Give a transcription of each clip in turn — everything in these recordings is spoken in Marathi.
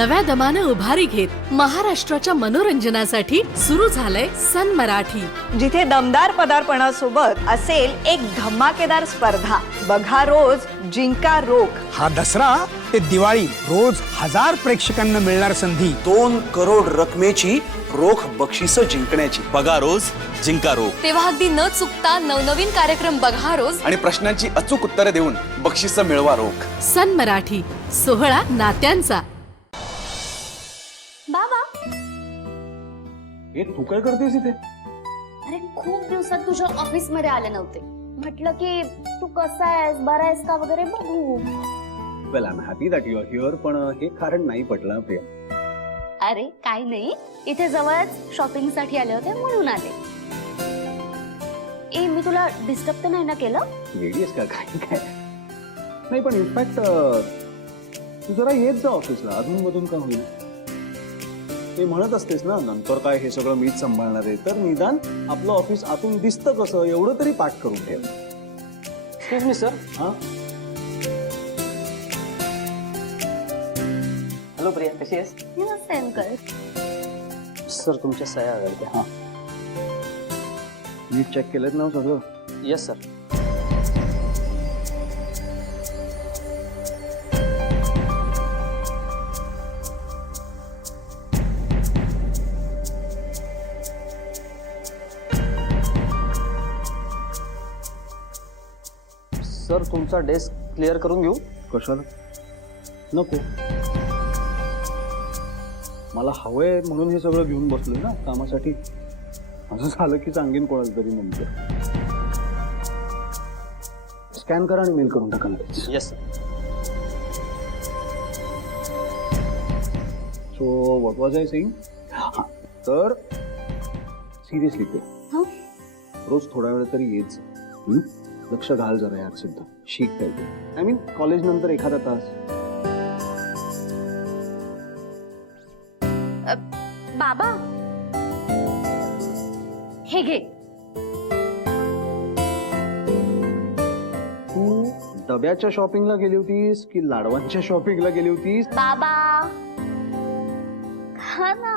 नव्या दमानं उभारी घेत महाराष्ट्राच्या मनोरंजनासाठी सुरू झालंय सन मराठी, जिथे दमदार पदार्पणासोबत असेल एक धमाकेदार स्पर्धा. बघा रोज जिंका रोख. हा दसरा ते दिवाळी रोज 1000 प्रेक्षकांना मिळणार संधी. 2 करोड रकमेची रोख बक्षिसं जिंकण्याची. बघा रोज जिंका रोख. तेव्हा अगदी न चुकता नवनवीन कार्यक्रम बघा रोज आणि प्रश्नांची अचूक उत्तरे देऊन बक्षिसं मिळवा रोख. सन मराठी, सोहळा नात्यांचा. बाबा, हे तू काय करतेस इथे? अरे खूप दिवसात तुझ्या ऑफिस मध्ये आले नव्हते. म्हटलं की तू कसा आहेस, बरा आहेस का वगैरे बघू. Well I am happy that you are here, पण हे कारण नाही पटलं प्रिया. अरे काही नाही, इथे जवळच शॉपिंग साठी आले होते म्हणून आले. ए, मी तुला डिस्टर्ब तर नाही ना केलं? वेडी आहेस का काय? नाही, पण इनफॅक्ट तू जरा येत जा ऑफिसला, अधून मधून का होईल. ते म्हणत असतेस ना, नंतर काय हे सगळं मीच सांभाळणार आहे, तर निदान आपलं ऑफिस आतून दिसतं कसं एवढं तरी पाठ करून ठेव. Excuse me sir. हां, हॅलो प्रिया, कशी आहेस? नमस्ते अंकल. सर तुमच्या सह्या हव्या होत्या. हां, नीट चेक केलं ना सगळं? Yes sir. सर तुमचा डेस्क क्लिअर करून घेऊ? कशाला? नको, मला हवंय म्हणून हे सगळं घेऊन बसलोय ना कामासाठी. असं झालं की सांगेन कोणाला तरी नंतर. स्कॅन करा आणि मेल करून टाका लगेच. Yes sir. So what was I saying? हां, तर सिरियसली ते रोज थोडा वेळ तरी येत जा. लक्ष घाल जरा यात सुद्धा. शिक काय ते, आय मीन कॉलेज नंतर एखादा तास. बाबा, हे घे. तू डब्याच्या शॉपिंगला गेली होतीस की लाडवांच्या शॉपिंगला गेली होतीस? बाबा खा ना.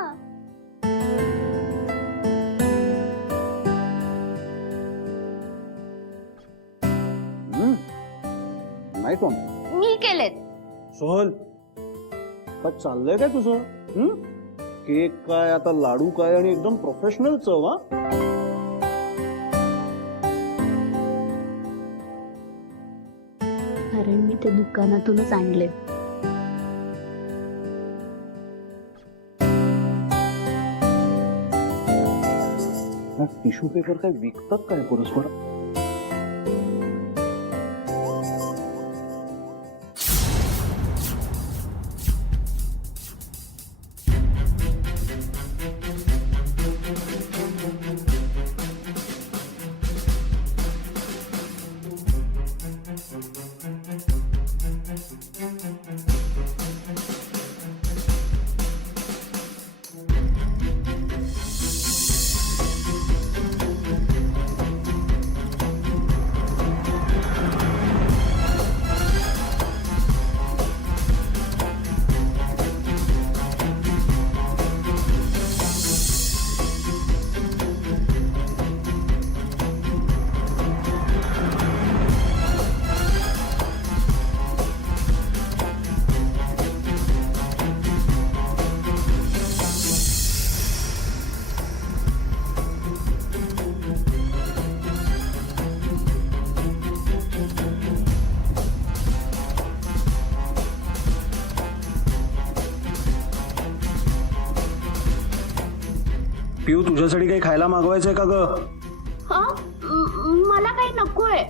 नाही पण मी केलेत. सोहल, काय चाललंय काय तुझं? केक काय, आता लाडू काय, आणि एकदम प्रोफेशनल चव. हा, कारण मी ते दुकानातूनच आणले. टिश्यू पेपर काय विकतात काय परस्पर? पिऊ, तुझ्यासाठी काही खायला मागवायचंय का ग? मला काही नकोय.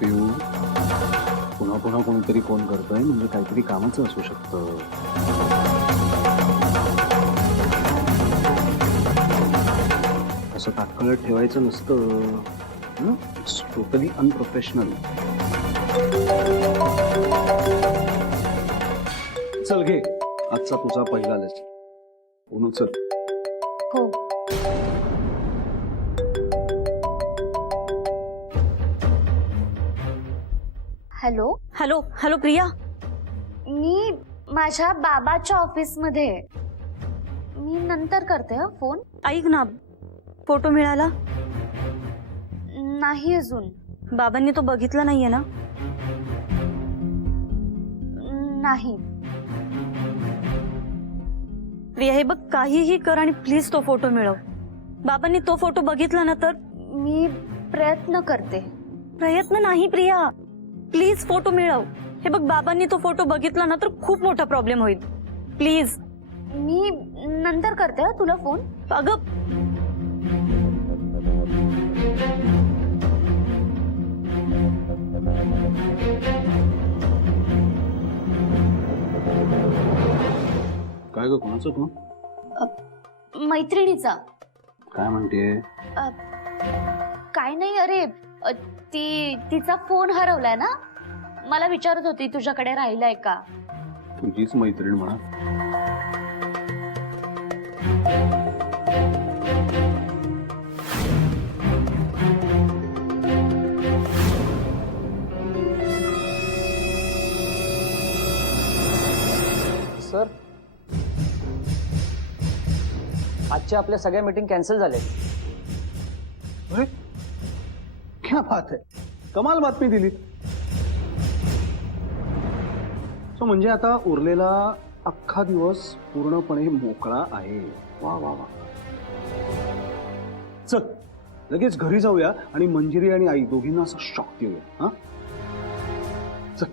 पिऊ, पुन्हा पुन्हा कोणीतरी फोन करतोय म्हणजे काहीतरी कामाचं असू शकतं. असं तात्काळ ठेवायचं नसतं. It's totally unprofessional. चल घे आजचा तुझा पहिला लेसन. बोलू चल. हो. हॅलो. Hello hello Priya. मी माझ्या बाबाच्या ऑफिसमध्ये आहे. मी नंतर करते हा फोन. ऐक ना, फोटो मिळाला? नाही अजून. बाबांनी तो बघितला नाहीये ना? नाही. प्रिया हे बघ, काहीही कर आणि प्लीज तो फोटो मिळव. बाबांनी तो फोटो बघितला ना तर? मी प्रयत्न करते. प्रयत्न नाही प्रिया, प्लीज फोटो मिळव. हे बघ, बाबांनी तो फोटो बघितला ना तर खूप मोठा प्रॉब्लेम होईल. प्लीज. मी नंतर करते हा तुला फोन. अगं काय ग, कोणाचं फोन? मैत्रिणीचा. काय म्हणते? काय नाही, अरे तिचा फोन हरवलाय ना. मला विचारत होती तुझ्याकडे राहिलाय का. तुझीच मैत्रीण म्हणा. सर, आजच्या आपल्या सगळ्या मीटिंग कॅन्सल झाले. अरे क्या बात आहे, कमाल बातमी दिली. सो म्हणजे आता उरलेला अख्खा दिवस पूर्णपणे मोकळा आहे. वा वा वा. चल लगेच घरी जाऊया आणि मंजिरी आणि आई दोघींना असं शॉक देऊया. हा चल.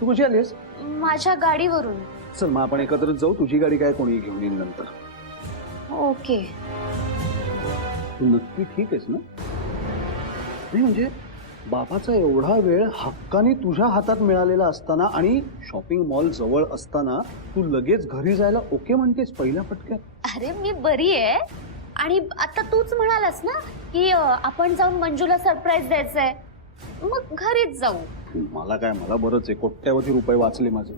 तू कशी आलीस? माझ्या गाडीवरून. चल मग आपण एकत्रच जाऊ. तुझी गाडी काय कोणी घेऊन येईल नंतर. ओके. तू नक्की ठीक आहेस ना? नाही म्हणजे बाबाचा एवढा वेळ हक्काने तुझ्या हातात मिळालेला असताना आणि शॉपिंग मॉल जवळ असताना तू लगेच घरी जायला ओके म्हणतेस पहिल्या फटक्यात? अरे मी बरी आहे. आणि आता तूच म्हणालास ना की आपण जाऊन मंजूला सरप्राईज द्यायचंय, मग घरीच जाऊ. मला काय, मला बरंच आहे. कोट्यावधी रुपये वाचले माझे.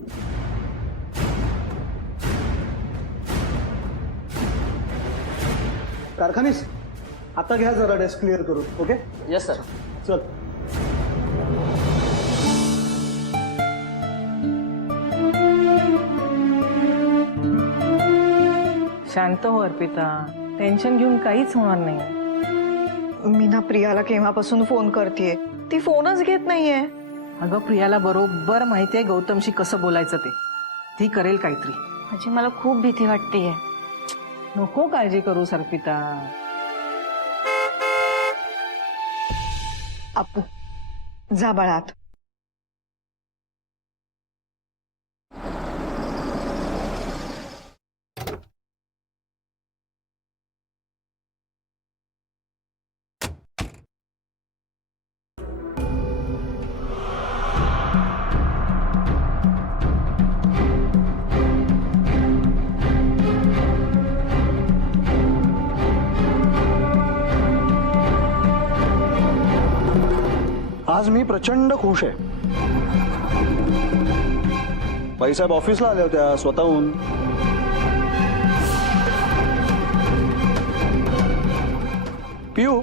कारखानीस आता घ्या जरा डेस्क क्लिअर करून. ओके. Yes sir. चल. शांत हो अर्पिता, टेन्शन घेऊन काहीच होणार नाही. मी ना प्रियाला केव्हापासून फोन करतेय, ती फोनच घेत नाहीये. अगं प्रियाला बरोबर माहिती आहे गौतमशी कसं बोलायचं ते. ती करेल काहीतरी. म्हणजे मला खूप भीती वाटतेय. नको काळजी करूस अर्पिता. अपू जा बाळात. आज मी प्रचंड खुश आहे. बाईसाहेब ऑफिसला आल्या होत्या स्वतःहून. पियू,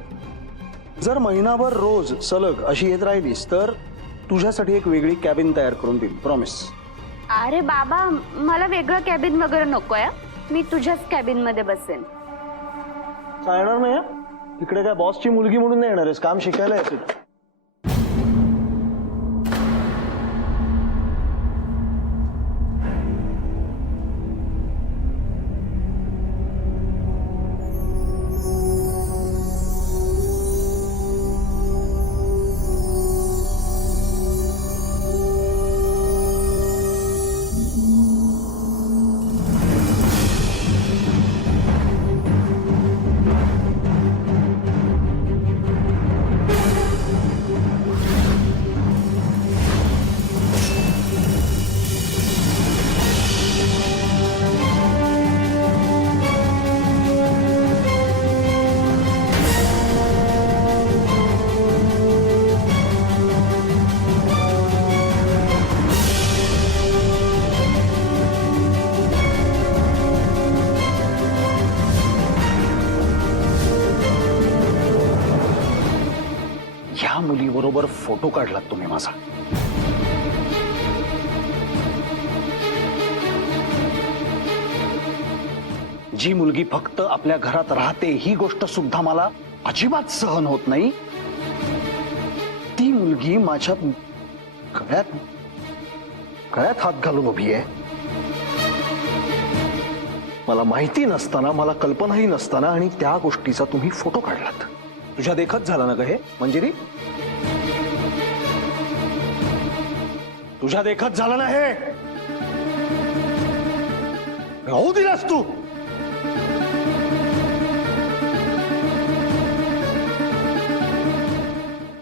जर महिनाभर रोज सलग अशी येत राहिलीस तर तुझ्यासाठी एक वेगळी कॅबिन तयार करून देईल, प्रॉमिस. अरे बाबा, मला वेगळं कॅबिन वगैरे नकोय. मी तुझ्याच कॅबिन मध्ये बसेन. चालणार नाही. इकडे काय बॉसची मुलगी म्हणून नाही येणार आहेस, काम शिकायला येते. ह्या मुलीबरोबर फोटो काढलात तुम्ही माझा. जी मुलगी फक्त आपल्या घरात राहते ही गोष्ट सुद्धा मला अजिबात सहन होत नाही, ती मुलगी माझ्या गळ्यात हात घालून उभी आहे. मला माहिती नसताना, मला कल्पनाही नसताना, आणि त्या गोष्टीचा तुम्ही फोटो काढलात. तुझ्या देखत झाला ना ग हे मंजिरी? तुझ्या देखत झालं ना हे? होऊ दिलास तू?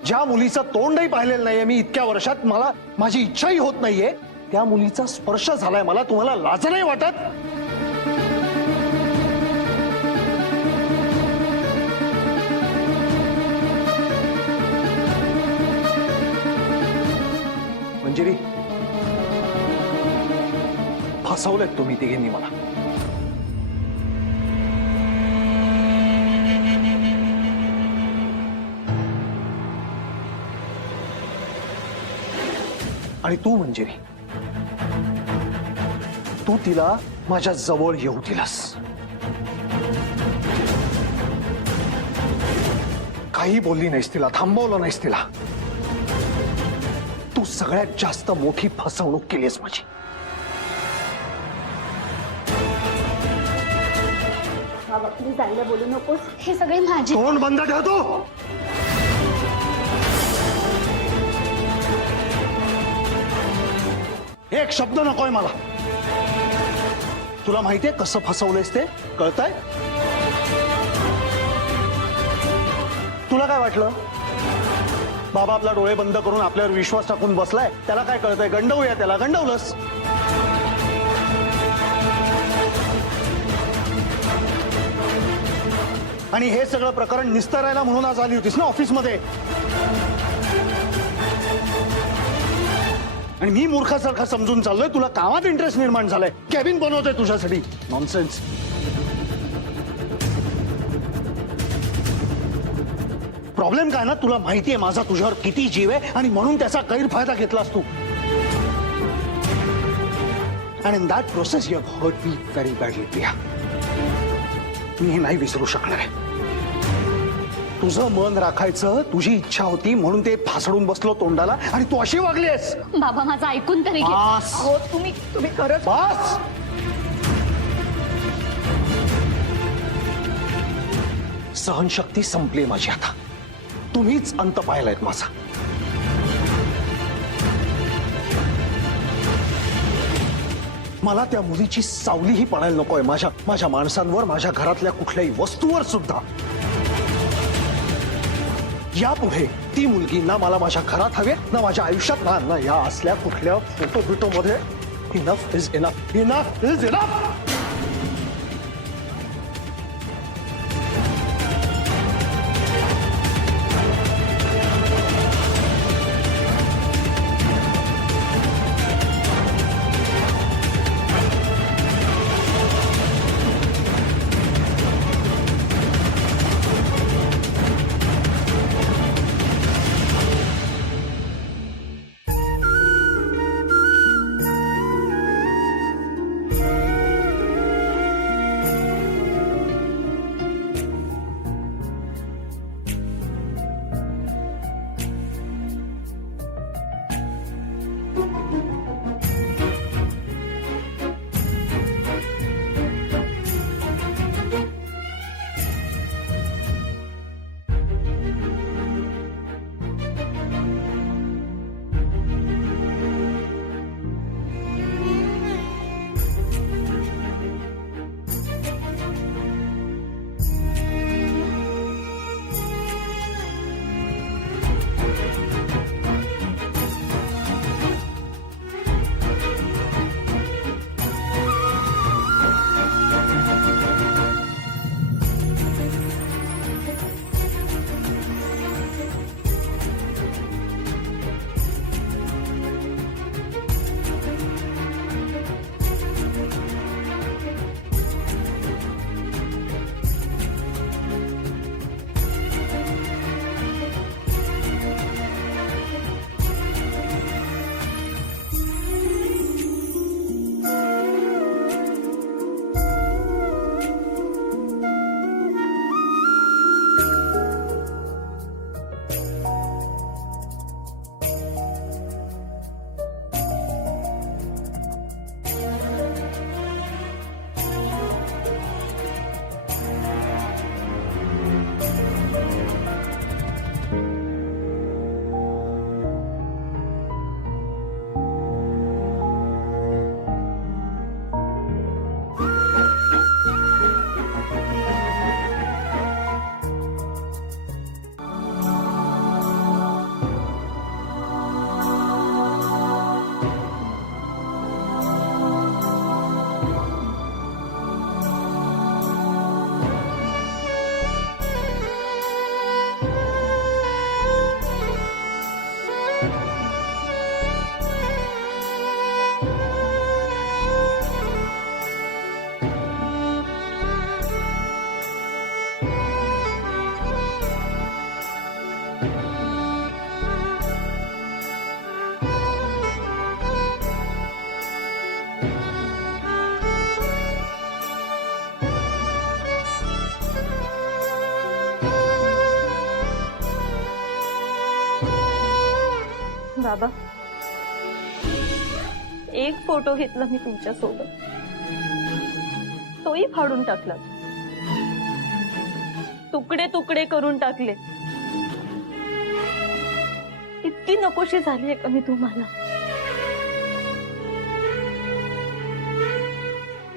ज्या मुलीचं तोंडही पाहिलेलं नाहीये मी इतक्या वर्षात, मला माझी इच्छाही होत नाहीये, त्या मुलीचा स्पर्श झालाय मला. तुम्हाला लाज नाही वाटत? मंजिरी, फसवलेत तुम्ही तिघींनी मला. आणि तू मंजिरी, तू तिला माझ्या जवळ येऊ दिलास. काही बोलली नाहीस तिला, थांबवलं नाहीस तिला. तू सगळ्यात जास्त मोठी फसवणूक केलीस माझी. जायला बोलू नकोस. हे सगळे माझे. तोंड बंद ठेवतो. एक शब्द नकोय मला. तुला माहितीये कसं फसवलंयस ते? कळतंय? तुला काय वाटलं? बाबा आपला डोळे बंद करून आपल्यावर विश्वास टाकून बसलाय, त्याला काय कळतंय? गंडवूया त्याला. गंडवलंस. आणि हे सगळं प्रकरण निस्तरायला म्हणून आज आली होतीस ना ऑफिसमध्ये? आणि मी मूर्खासारखा समजून चाललोय तुला कामात इंटरेस्ट निर्माण झालाय, कॅबिन बनवतोय तुझ्यासाठी. नॉनसेन्स. प्रॉब्लेम काय ना, तुला माहितीये माझा तुझ्यावर किती जीव आहे आणि म्हणून त्याचा गैरफायदा घेतलास तू. And in that process you have hurt me very badly Priya. मी हे नाही विसरू शकणार आहे. तुझं मन राखायचं तुझी इच्छा होती म्हणून ते फासडून बसलो तोंडाला, आणि तू अशी वागलीस. बाबा माझं ऐकून तरी घे. बस. हो, तुम्ही खरंच. बस. सहनशक्ती संपली माझी आता. तुम्हीच अंत पाहिलायत माझा. मला त्या मुलीची सावलीही पडायला नकोय माझ्या माणसांवर, माझ्या घरातल्या कुठल्याही वस्तूवर सुद्धा. यापुढे ती मुलगी ना मला माझ्या घरात हवे, ना माझ्या आयुष्यात, ना या असल्या कुठल्या फोटो बिटो मध्ये. Enough is enough. Enough is enough. बाबा, एक फोटो घेतला मी तुमच्या सोबत, तोही फाडून टाकला, तुकडे तुकडे करून टाकले. इतकी नकोशी झाली आहे का मी तुम्हाला?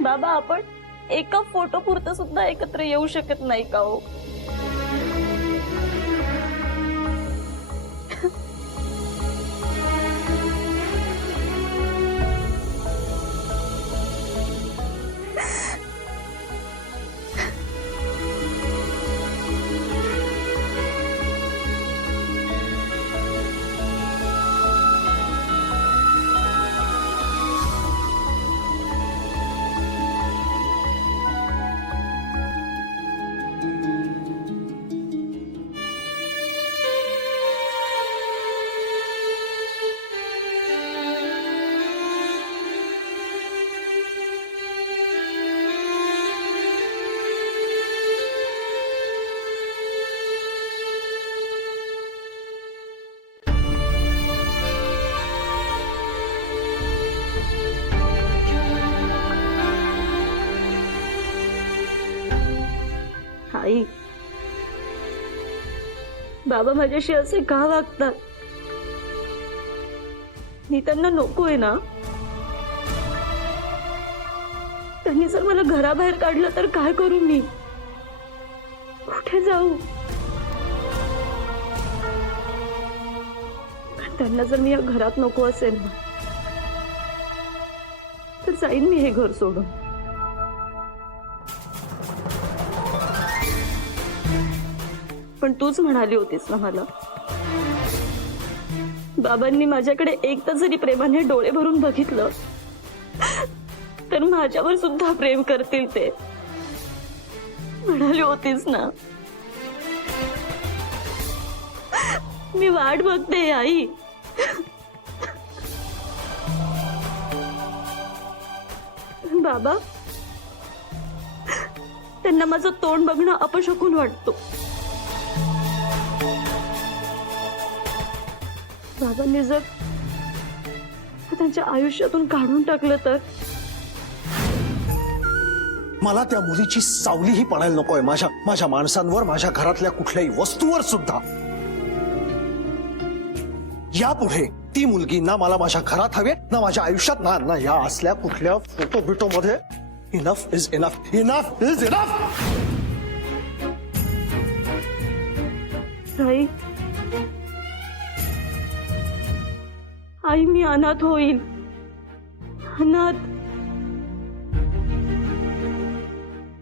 बाबा, आपण एका फोटो पुरतं सुद्धा एकत्र येऊ शकत नाही का हो? आई, बाबा माझ्याशी असे का वागतात? मी त्यांना नकोय ना? त्यांनी जर मला घराबाहेर काढलं तर काय करू मी? कुठे जाऊ? त्यांना जर मी या घरात नको असेल ना, तर जाईन मी हे घर सोडून. पण तूच म्हणाली होतीस ना मला, बाबांनी माझ्याकडे एकदा जरी प्रेमाने डोळे भरून बघितलं तर माझ्यावर सुद्धा प्रेम करतील ते. म्हणाली होतीस ना. मी वाट बघते आई. बाबा, त्यांना माझं तोंड बघणं अपशकुन वाटतो. बाबांनी जर त्यांच्या आयुष्यातून काढून टाकलं तर? मला त्या मुलीची सावलीही पडायला नकोय माझ्या माणसांवर, माझ्या घरातल्या कुठल्याही वस्तूवर सुद्धा. यापुढे ती मुलगी ना मला माझ्या घरात हवी ना माझ्या आयुष्यात, ना या असल्या कुठल्या फोटो बिटो मध्ये. Enough is enough. Enough is enough. आई, आई, मी अनाथ होईल. अनाथ.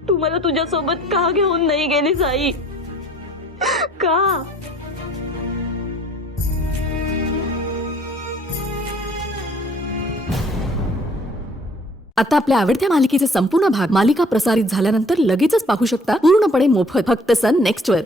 तू मला तुझ्यासोबत का घेऊन नाही गेलीस आई? का? आता आपल्या आवडत्या मालिकेचे संपूर्ण भाग मालिका प्रसारित झाल्यानंतर लगेचच पाहू शकता पूर्णपणे मोफत फक्त सन नेक्स्ट वर.